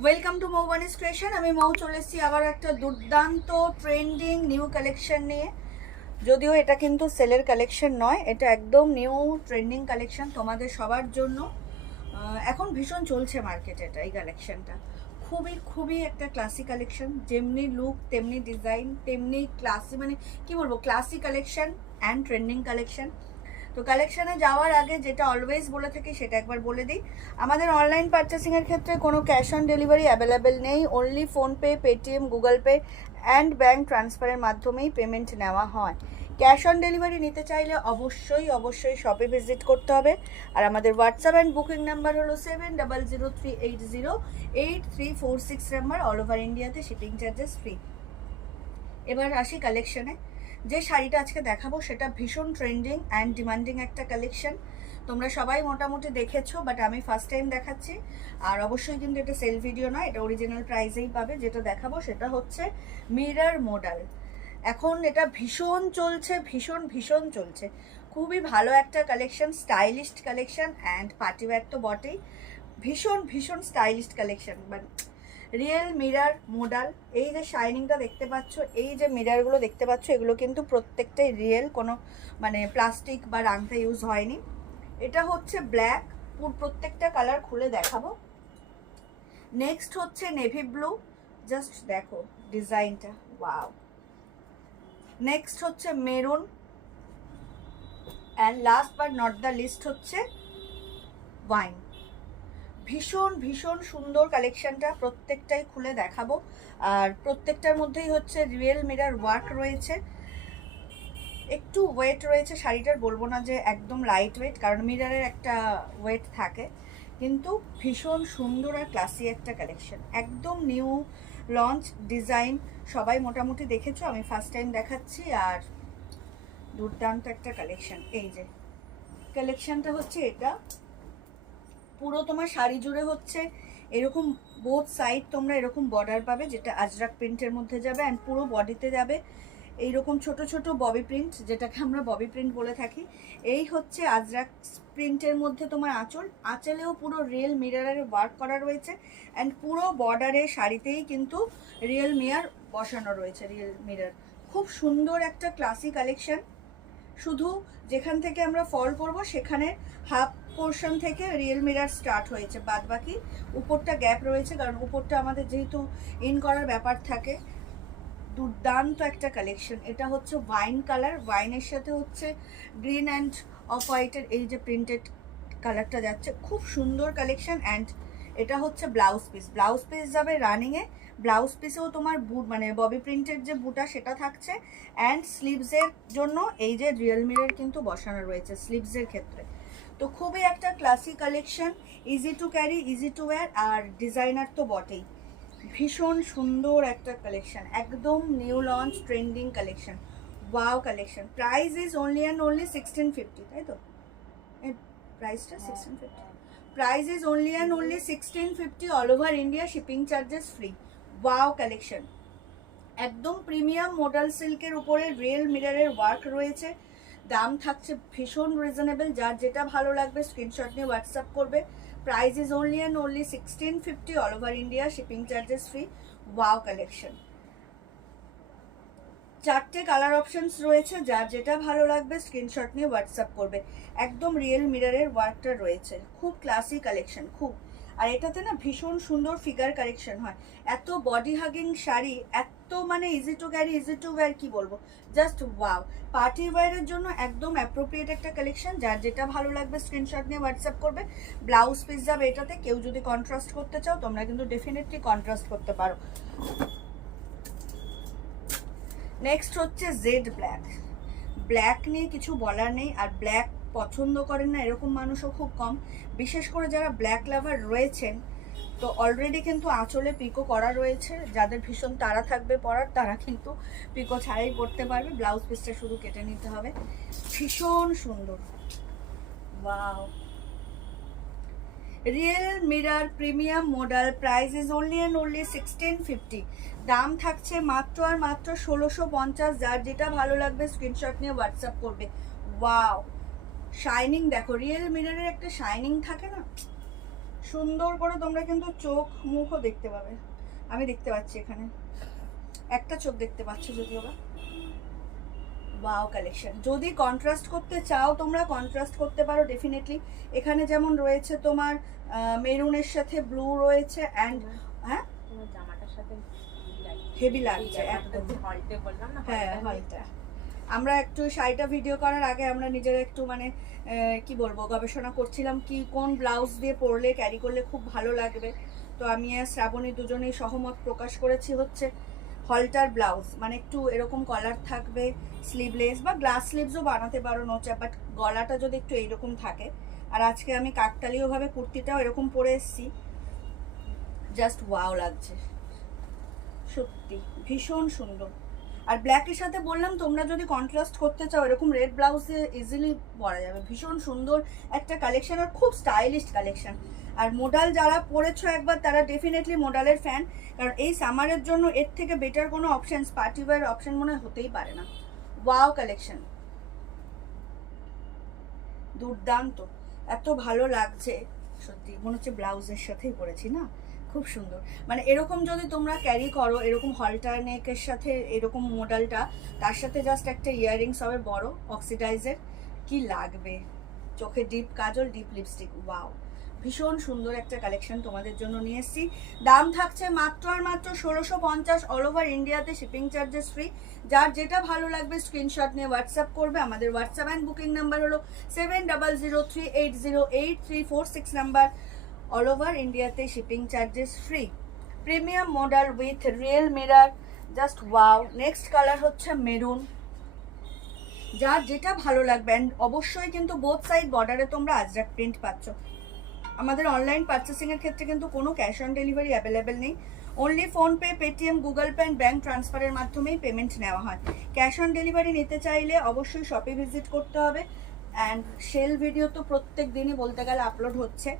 Welcome to মৌবানিস creation. আমি মৌ চলে এসেছি আবার একটা দুর্দান্ত ট্রেন্ডিং নিউ কালেকশন নিয়ে। যদিও এটা কিন্তু সেলের কালেকশন নয়, এটা একদম নিউ ট্রেন্ডিং কালেকশন তোমাদের সবার জন্য। এখন ভীষণ চলছে মার্কেটে এটা, এই কালেকশনটা খুবই খুবই একটা ক্লাসি কালেকশন। যেমনি লুক তেমনি ডিজাইন তেমনি ক্লাসি, মানে কি বলবো, classy collection and trending collection. তো কালেকশানে যাওয়ার আগে যেটা অলওয়েজ বলে থাকি সেটা একবার বলে দিই, আমাদের অনলাইন পারচেসিংয়ের ক্ষেত্রে কোনো ক্যাশ অন ডেলিভারি অ্যাভেলেবেল নেই। Only PhonePe, Paytm, Google pay and bank ট্রান্সফারের মাধ্যমেই পেমেন্ট নেওয়া হয়। ক্যাশ অন ডেলিভারি নিতে চাইলে অবশ্যই অবশ্যই শপে ভিজিট করতে হবে। আর আমাদের হোয়াটসঅ্যাপ অ্যান্ড বুকিং নাম্বার হলো 7003808346 নাম্বার। অল ওভার ইন্ডিয়াতে শিপিং চার্জেস ফ্রি। এবার আসি কালেকশনে। যে শাড়িটা আজকে দেখাবো সেটা ভীষণ ট্রেন্ডিং অ্যান্ড ডিমান্ডিং একটা কালেকশন। তোমরা সবাই মোটামুটি দেখেছো, বাট আমি ফার্স্ট টাইম দেখাচ্ছি। আর অবশ্যই কিন্তু এটা সেল ভিডিও নয়, এটা অরিজিনাল প্রাইসেই পাবে। যেটা দেখাবো সেটা হচ্ছে মিরর মডেল। এখন এটা ভীষণ চলছে, ভীষণ ভীষণ চলছে। খুবই ভালো একটা collection, stylist collection and party wear তো বটেই। ভীষণ ভীষণ stylist collection, but real mirror model. এই যে শাইনিংটা দেখতে পাচ্ছ, এই যে মিররগুলো দেখতে পাচ্ছ, এগুলো কিন্তু প্রত্যেকটাই রিয়েল, কোনো মানে প্লাস্টিক বা রাংটা ইউজ হয়নি। এটা হচ্ছে ব্ল্যাক, প্রত্যেকটা কালার খুলে দেখাবো। নেক্সট হচ্ছে নেভি ব্লু, জাস্ট দেখো ডিজাইনটা, ওয়াও। নেক্সট হচ্ছে maroon, and last but not the least হচ্ছে ওয়াইন। ভীষণ ভীষণ সুন্দর কালেকশনটা, প্রত্যেকটাই খুলে দেখাবো। আর প্রত্যেকটার মধ্যেই হচ্ছে রিয়েল মিরর ওয়ার্ক রয়েছে। একটু ওয়েট রয়েছে শাড়িটার, বলবো না যে একদম লাইট ওয়েট, কারণ মিররের একটা ওয়েট থাকে, কিন্তু ভীষণ সুন্দর আর ক্লাসি একটা কালেকশন, একদম নিউ লঞ্চ ডিজাইন। সবাই মোটামুটি দেখেছো, আমি ফার্স্ট টাইম দেখাচ্ছি। আর দুর্দান্ত একটা কালেকশন। এই যে কালেকশনটা হচ্ছে এটা, পুরো তোমার শাড়ি জুড়ে হচ্ছে এরকম বোথ সাইড তোমরা এরকম বর্ডার পাবে, যেটা আজরাক প্রিন্টের মধ্যে যাবে, অ্যান্ড পুরো বডিতে যাবে এইরকম ছোট ছোট ববি প্রিন্ট, যেটাকে আমরা ববি প্রিন্ট বলে থাকি। এই হচ্ছে আজরাক প্রিন্টের মধ্যে তোমার আঁচল, আঁচলেও পুরো রিয়েল মিররের ওয়ার্ক করা রয়েছে, অ্যান্ড পুরো বর্ডারে শাড়িতেই কিন্তু রিয়েল মিরর বসানো রয়েছে, রিয়েল মিরর। খুব সুন্দর একটা ক্লাসি কালেকশন। শুধু যেখান থেকে আমরা ফল করব সেখানে হাফ পোর্শন থেকে রিয়েল মিরর স্টার্ট হয়েছে, বাদ বাকি উপরটা গ্যাপ রয়েছে, কারণ উপরটা আমাদের যেহেতু ইন করার ব্যাপার থাকে। দুর্দান্ত একটা কালেকশন। এটা হচ্ছে ওয়াইন কালার, ওয়াইনের সাথে হচ্ছে গ্রিন অ্যান্ড অফ হোয়াইটের এই যে প্রিন্টেড কালারটা যাচ্ছে, খুব সুন্দর কালেকশন। অ্যান্ড এটা হচ্ছে ব্লাউজ পিস, ব্লাউজ পিস যাবে রানিংয়ে। ব্লাউজ পিসেও তোমার বুট মানে ববি প্রিন্টের যে বুটা সেটা থাকছে, অ্যান্ড স্লিভসের জন্য এই যে রিয়েল মিরর কিন্তু বসানো রয়েছে স্লিভসের ক্ষেত্রে। তো খুবই একটা classy collection, easy to carry, easy to wear, আর ডিজাইনার তো বটেই। ভীষণ সুন্দর একটা কালেকশন, একদম new launch trending collection, wow collection. Price is only and only 1650, তাই তো? প্রাইসটা 1650, price is only and only 1650, all over India shipping charges free. Wow collection, একদম প্রিমিয়াম মডেল সিল্কের উপরে রিয়েল মিররের ওয়ার্ক রয়েছে। দাম থাকছে ভীষণ রিজনেবল, যার যেটা ভালো লাগবে স্ক্রিনশট নিয়ে হোয়াটসঅ্যাপ করবে। Price is only and only 1650, all over India shipping charges free. Wow collection, চারটে কালার অপশনস রয়েছে, যার যেটা ভালো লাগবে স্ক্রিনশট নিয়ে হোয়াটসঅ্যাপ করবে। একদম রিয়েল মিররের ওয়ার্কটা রয়েছে, খুব ক্লাসি কালেকশন খুব। আর এটাতে না ভীষণ সুন্দর ফিগার কালেকশন হয়। এত বডি হাগিং শাড়ি, এত মানে easy to carry, easy to wire, কি বলবো, জাস্ট ওয়াও। পার্টি ওয়্যারের জন্য একদম অ্যাপ্রোপ্রিয়েট একটা কালেকশন, যার যেটা ভালো লাগবে স্ক্রিনশট নিয়ে হোয়াটসঅ্যাপ করবে। ব্লাউজ পিস যাবে এটাতে। কেউ যদি কন্ট্রাস্ট করতে চাও তোমরা কিন্তু ডেফিনেটলি কন্ট্রাস্ট করতে পারো। নেক্সট হচ্ছে জেড ব্ল্যাক। ব্ল্যাক নিয়ে কিছু বলার নেই, আর ব্ল্যাক পছন্দ করেন না এরকম মানুষও খুব কম, বিশেষ করে যারা ব্ল্যাক লাভার রয়েছেন। তো অলরেডি কিন্তু আঁচলে পিকো করা রয়েছে, যাদের ভীষণ তাড়া থাকবে পরার তারা কিন্তু পিকো ছাড়াই পরতে পারবে, ব্লাউজ পিসটা শুধু কেটে নিতে হবে। ভীষণ সুন্দর, wow. Real mirror premium model, price is only and only 1650, দাম থাকছে মাত্র আর মাত্র 1650। যার যেটা ভালো লাগবে স্ক্রিনশট নিয়ে হোয়াটসঅ্যাপ করবে। ওয়াও, শাইনিং দেখো, রিয়েল মিররের একটা শাইনিং থাকে না, সুন্দর করে তোমরা কিন্তু চোখ মুখও দেখতে পাবে, আমি দেখতে পাচ্ছি এখানে একটা চোখ দেখতে পাচ্ছ যদিও বা। ওয়াও কালেকশন, যদি কন্ট্রাস্ট করতে চাও তোমরা কন্ট্রাস্ট করতে পারো ডেফিনেটলি। এখানে যেমন রয়েছে তোমার মেরুনের সাথে ব্লু রয়েছে অ্যান্ড হ্যাঁ জামাটার সাথে হেভি লাগছে একদম। হলটে বললাম না, হ্যাঁ হলটা। আমরা একটু শাড়িটা ভিডিও করার আগে আমরা নিজেরা একটু মানে কি বলবো গবেষণা করছিলাম কি কোন ব্লাউজ দিয়ে পরলে ক্যারি করলে খুব ভালো লাগবে। তো আমি আর শ্রাবণী দুজনেই সহমত প্রকাশ করেছি হচ্ছে হলটার ব্লাউজ, মানে একটু এরকম কলার থাকবে, স্লিভলেস বা গ্লাস স্লিভসও বানাতে পারো নোচা, বাট গলাটা যদি একটু এইরকম থাকে। আর আজকে আমি কাকতালীয়ভাবে কুর্তিটাও এরকম পরে এসেছি, জাস্ট ওয়াও লাগছে সত্যি, ভীষণ সুন্দর। আর ব্ল্যাকের সাথে বললাম তোমরা যদি কন্ট্রাস্ট করতে চাও এরকম রেড ব্লাউজে ইজিলি পরা যাবে, ভীষণ সুন্দর একটা কালেকশন আর খুব স্টাইলিশ কালেকশন। আর মোডাল যারা পরেছো একবার তারা ডেফিনেটলি মোডালের ফ্যান, কারণ এই সামারের জন্য এর থেকে বেটার কোনো অপশন পার্টি ওয়্যার অপশন মনে হতেই পারে না। ওয়াও কালেকশন, দুর্দান্ত, এত ভালো লাগছে সত্যি, মনে হচ্ছে ব্লাউজের সাথেই পরেছি না, খুব সুন্দর। মানে এরকম যদি তোমরা ক্যারি করো এরকম হলটার নেকের সাথে এরকম মডেলটা, তার সাথে জাস্ট একটা ইয়াররিংস হবে বড় অক্সিডাইজের, কি লাগবে। চোখে ডিপ কাজল, ডিপ লিপস্টিক, ওয়াও ভীষণ সুন্দর একটা কালেকশন তোমাদের জন্য নিয়ে এসেছি। দাম থাকছে মাত্র আর মাত্র 1650, অল ওভার ইন্ডিয়াতে শিপিং চার্জেস ফ্রি। যার যেটা ভালো লাগবে স্ক্রিনশট নিয়ে হোয়াটসঅ্যাপ করবে। আমাদের হোয়াটসঅ্যাপ অ্যান্ড বুকিং নাম্বার হলো 7003808346 নাম্বার। অল ওভার ইন্ডিয়াতে shipping charges free. Premium model with real mirror, just wow. Next colour হচ্ছে মেরুন, যার যেটা ভালো লাগবে। অ্যান্ড অবশ্যই কিন্তু বোথ সাইড বর্ডারে তোমরা আজরাক প্রিন্ট পাচ্ছ। আমাদের অনলাইন পারচেসিংয়ের ক্ষেত্রে কিন্তু কোনো ক্যাশ অন ডেলিভারি অ্যাভেলেবেল নেই, only PhonePe, Paytm, Google pay and bank ট্রান্সফারের মাধ্যমেই পেমেন্ট নেওয়া হয়। ক্যাশ অন ডেলিভারি নিতে চাইলে অবশ্যই শপে ভিজিট করতে হবে। অ্যান্ড সেল ভিডিও তো প্রত্যেক দিনই বলতে গেলে আপলোড হচ্ছে।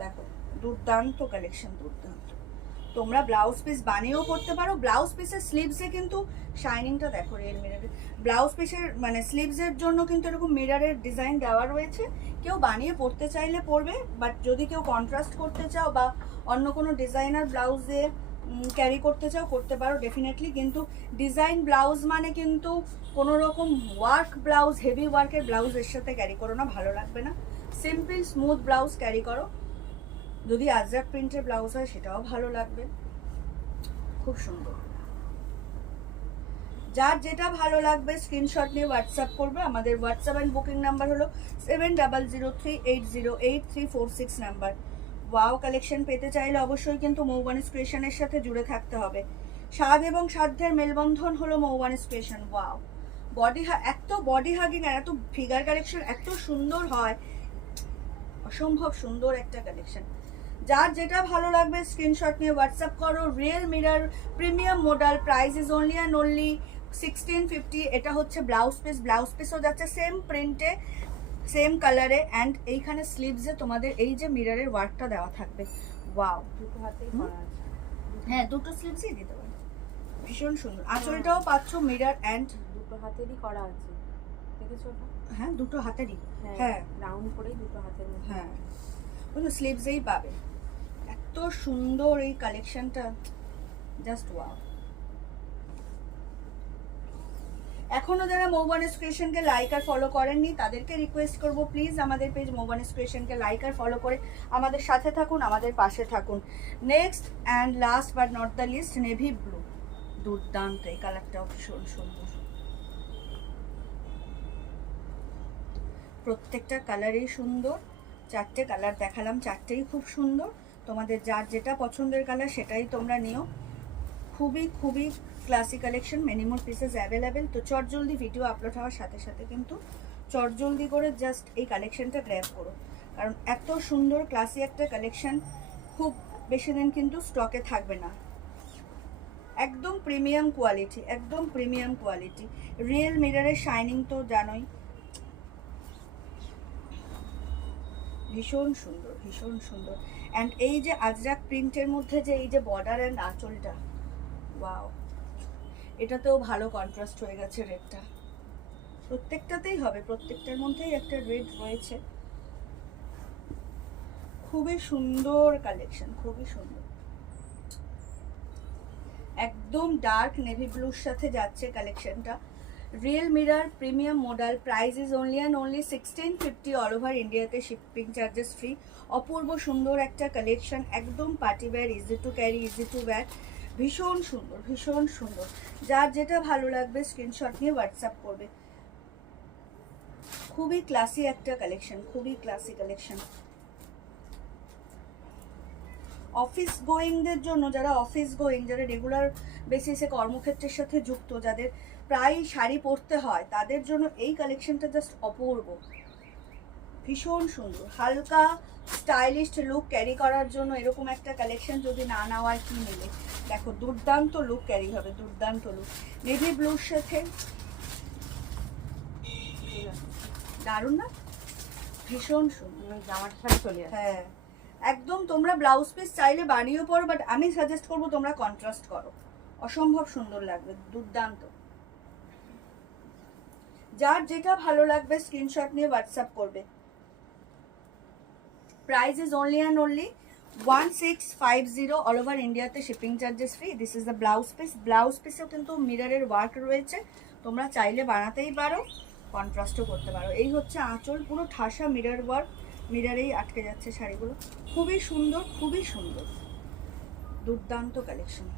দেখো দুর্দান্ত কালেকশন, দুর্দান্ত। তোমরা ব্লাউজ পিস বানিয়েও করতে পারো। ব্লাউজ পিসের স্লিভসে কিন্তু শাইনিংটা দেখো, রিয়েল মিররের ব্লাউজ পিসের মানে স্লিভসের জন্য কিন্তু এরকম মিররের ডিজাইন দেওয়া রয়েছে। কেউ বানিয়ে পরতে চাইলে পরবে, বাট যদি কেউ কন্ট্রাস্ট করতে চাও বা অন্য কোনো ডিজাইনার ব্লাউজে ক্যারি করতে চাও করতে পারো ডেফিনেটলি। কিন্তু ডিজাইন ব্লাউজ মানে কিন্তু কোনো রকম ওয়ার্ক ব্লাউজ, হেভি ওয়ার্কের ব্লাউজ এর সাথে ক্যারি করো না, ভালো লাগবে না। সিম্পল স্মুথ ব্লাউজ ক্যারি করো, যদি আজরাক প্রিন্টের ব্লাউজ হয় সেটাও ভালো লাগবে, খুব সুন্দর। যার যেটা ভালো লাগবে স্ক্রিনশট নিয়ে হোয়াটসঅ্যাপ করবে। আমাদের হোয়াটসঅ্যাপ অ্যান্ড বুকিং নাম্বার হলো 7003808346 নাম্বার। ওয়াও কালেকশন পেতে চাইলে অবশ্যই কিন্তু মৌবানিস ক্রিয়েশনের সাথে জুড়ে থাকতে হবে। স্বাদ এবং সাধ্যের মেলবন্ধন হলো মৌবানিস ক্রিয়েশন। ওয়াও এত বডি হাগিং আর এত ফিগার কালেকশন এত সুন্দর হয়, অসম্ভব সুন্দর একটা কালেকশন। যার যেটা ভালো লাগবে স্ক্রিনশট নিয়ে হোয়াটসঅ্যাপ করো। Real mirror premium model, price is only and only 1650। এটা হচ্ছে ব্লাউজ পিস, ব্লাউজ পিসও যাচ্ছে সেম প্রিন্টে, সেম কালারে। অ্যান্ড এইখানে স্লিভসে তোমাদের এই যে মিররের ওয়ার্কটা দেওয়া থাকবে। ওয়াও, দুটো হাতেই করা আছে। হ্যাঁ দুটো স্লিভসই দিতে পারো, ভীষণ সুন্দর। আঁচলটাও পাচ্ছ মিরর অ্যান্ড দুটো হাতেরই করা আছে, দেখেছো ওটা? হ্যাঁ দুটো হাতেরই, হ্যাঁ হ্যাঁ রাউন্ড করেই দুটো হাতের মধ্যে। হ্যাঁ ওই তো স্লিভসেই পাবে। এত সুন্দর এই কালেকশনটা, জাস্ট ওয়াও। এখনো যারা মৌবানিস ক্রিয়েশনকে লাইক আর ফলো করেননি তাদেরকে রিকোয়েস্ট করব প্লিজ আমাদের পেজ মৌবানিস ক্রিয়েশনকে লাইক আর ফলো করে আমাদের সাথে থাকুন, আমাদের পাশে থাকুন। Next and last but not the least, navy blue, দুর্দান্ত। এই কালারটাও ভীষণ সুন্দর, প্রত্যেকটা কালারই সুন্দর। চারটে কালার দেখালাম, চারটেই খুব সুন্দর। তোমাদের যার যেটা পছন্দের কালার সেটাই তোমরা নিও। খুবই খুবই classy collection, minimum pieces available. তো চটজলদি ভিডিও আপলোড হওয়ার সাথে সাথে কিন্তু চটজলদি করে জাস্ট এই কালেকশনটা গ্র্যাব করো, কারণ এত সুন্দর ক্লাসি একটা কালেকশন খুব বেশি দিন কিন্তু স্টকে থাকবে না। একদম প্রিমিয়াম কোয়ালিটি, একদম প্রিমিয়াম কোয়ালিটি। রিয়েল মিররের শাইনিং তো জানোই, ভীষণ সুন্দর, ভীষণ সুন্দর। অ্যান্ড এই যে আজরাক প্রিন্টের মধ্যে যে এই যে বর্ডার অ্যান্ড আঁচলটা, ওয়াও, এটাতেও ভালো কন্ট্রাস্ট হয়ে গেছে রেডটা। প্রত্যেকটাতেই হবে, প্রত্যেকটার মধ্যেই একটা রেড রয়েছে। খুবই সুন্দর কালেকশন, খুবই সুন্দর। একদম ডার্ক নেভি ব্লুর সাথে যাচ্ছে কালেকশনটা। Real mirror premium model, price is only and only 1650 all over ইন্ডিয়াতে, শিপিং চার্জেস ফ্রি। অপূর্ব সুন্দর একটা কালেকশন, একদম party wear, easy to carry, easy to wire, ভীষণ সুন্দর, ভীষণ সুন্দর। যার যেটা ভালো লাগবে স্ক্রিনশট নিয়ে হোয়াটসঅ্যাপ করবে। খুবই ক্লাসি একটা কালেকশন, খুবই ক্লাসি কালেকশন। অফিস গোয়িংদের জন্য, যারা অফিস গোয়িং, যারা রেগুলার বেসিসে কর্মক্ষেত্রের সাথে যুক্ত, যাদের প্রায় শাড়ি পরতে হয়, তাদের জন্য এই কালেকশনটা জাস্ট অপূর্ব, ভীষণ সুন্দর। হালকা স্টাইলিশ লুক ক্যারি করার জন্য এরকম একটা কালেকশন যদি না নেওয়ার কি নেবে। দেখো দুর্দান্ত লুক ক্যারি হবে, দুর্দান্ত লুক। নেভি ব্লুর সাথে দারুণ না, ভীষণ সুন্দর। জামাটার সাথে চলে আসছে। হ্যাঁ একদম, তোমরা ব্লাউজ পিস চাইলে বানিয়েও পরো, বাট আমি সাজেস্ট করবো তোমরা কন্ট্রাস্ট করো, অসম্ভব সুন্দর লাগবে, দুর্দান্ত। যার যেটা ভালো লাগবে স্ক্রিনশট নিয়ে হোয়াটসঅ্যাপ করবে। Price is only and only 1650 all over ইন্ডিয়াতে, shipping charges free. This is the blouse piece. Blouse পিসেও কিন্তু মিররের ওয়ার্ক রয়েছে, তোমরা চাইলে বানাতেই পারো, কন্ট্রাস্টও করতে পারো। এই হচ্ছে আঁচল, পুরো ঠাসা মিরর ওয়ার্ক, মিররেই আটকে যাচ্ছে শাড়িগুলো। খুবই সুন্দর, খুবই সুন্দর, দুর্দান্ত কালেকশন।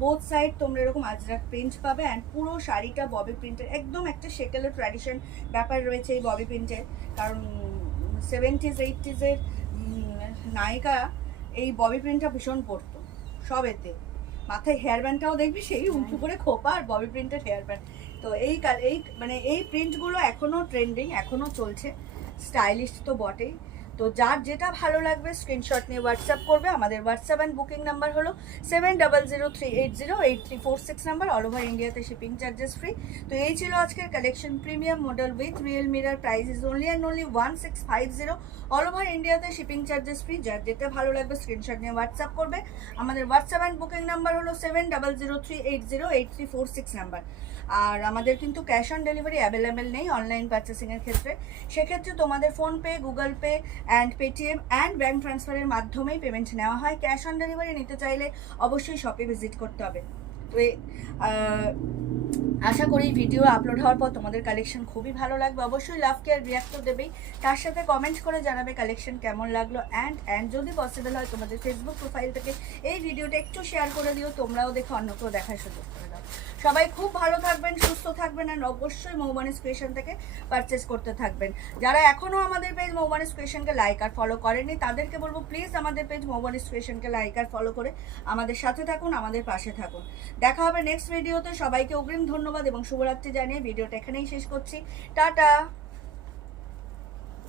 বোথ সাইড তোমরা এরকম আজরাক প্রিন্ট পাবে, অ্যান্ড পুরো শাড়িটা ববি প্রিন্টের, একদম একটা সেকেলের ট্র্যাডিশন ব্যাপার রয়েছে এই ববি প্রিন্টের। কারণ 70s 80s-এর নায়িকা এই ববি প্রিন্টটা ভীষণ পরতো সব এতে। মাথায় হেয়ার ব্যান্ডটাও দেখবি সেই উঁচু করে খোপা আর ববি প্রিন্টের হেয়ার ব্যান্ড। তো এই প্রিন্টগুলো এখনও ট্রেন্ডিং, এখনও চলছে, স্টাইলিশ তো বটেই। তো যার যেটা ভালো লাগবে স্ক্রিনশট নিয়ে হোয়াটসঅ্যাপ করবে। আমাদের হোয়াটসঅ্যাপ অ্যান্ড বুকিং নাম্বার হলো 7003808346 নাম্বার, অল ওভার ইন্ডিয়াতে শিপিং চার্জেস ফ্রি। তো এই ছিল আজকের collection, premium model with real mirror, price is only and only 1650 all over ইন্ডিয়াতে, শিপিং চার্জেস ফ্রি। যার যেটা ভালো লাগবে স্ক্রিনশট নিয়ে হোয়াটসঅ্যাপ করবে। আমাদের হোয়াটসঅ্যাপ অ্যান্ড বুকিং নাম্বার হলো 7003808346 নাম্বার। আর আমাদের কিন্তু ক্যাশ অন ডেলিভারি অ্যাভেলেবেল নেই অনলাইন পারচেসিংয়ের ক্ষেত্রে। সেক্ষেত্রে তোমাদের PhonePe, Google pay and Paytm and bank ট্রান্সফারের মাধ্যমেই পেমেন্ট নেওয়া হয়। ক্যাশ অন ডেলিভারি নিতে চাইলে অবশ্যই শপে ভিজিট করতে হবে। তো আশা করি ভিডিও আপলোড হওয়ার পর তোমাদের কালেকশন খুবই ভালো লাগবে। অবশ্যই লাভ কেয়ার রিয়াক্ট তো দেবেই, তার সাথে কমেন্ট করে জানাবে কালেকশন কেমন লাগলো। অ্যান্ড যদি পসিবল হয় তোমাদের ফেসবুক প্রোফাইল থেকে এই ভিডিওটা একটু শেয়ার করে দিও, তোমরাও দেখো অন্যকেও দেখার সুযোগ করে দাও। সবাই খুব ভালো থাকবেন, সুস্থ থাকবেন, আর অবশ্যই মৌবানিস ক্রিয়েশন থেকে পারচেস করতে থাকবেন। যারা এখনও আমাদের পেজ মৌবানিস ক্রিয়েশনকে লাইক আর ফলো করেনি, তাদেরকে বলবো প্লিজ আমাদের পেজ মৌবানিস ক্রিয়েশনকে লাইক আর ফলো করে আমাদের সাথে থাকুন, আমাদের পাশে থাকুন। দেখা হবে নেক্সট ভিডিওতে। সবাইকে অগ্রিম ধন্যবাদ এবং শুভরাত্রি জানিয়ে ভিডিওটা এখানেই শেষ করছি। টাটা।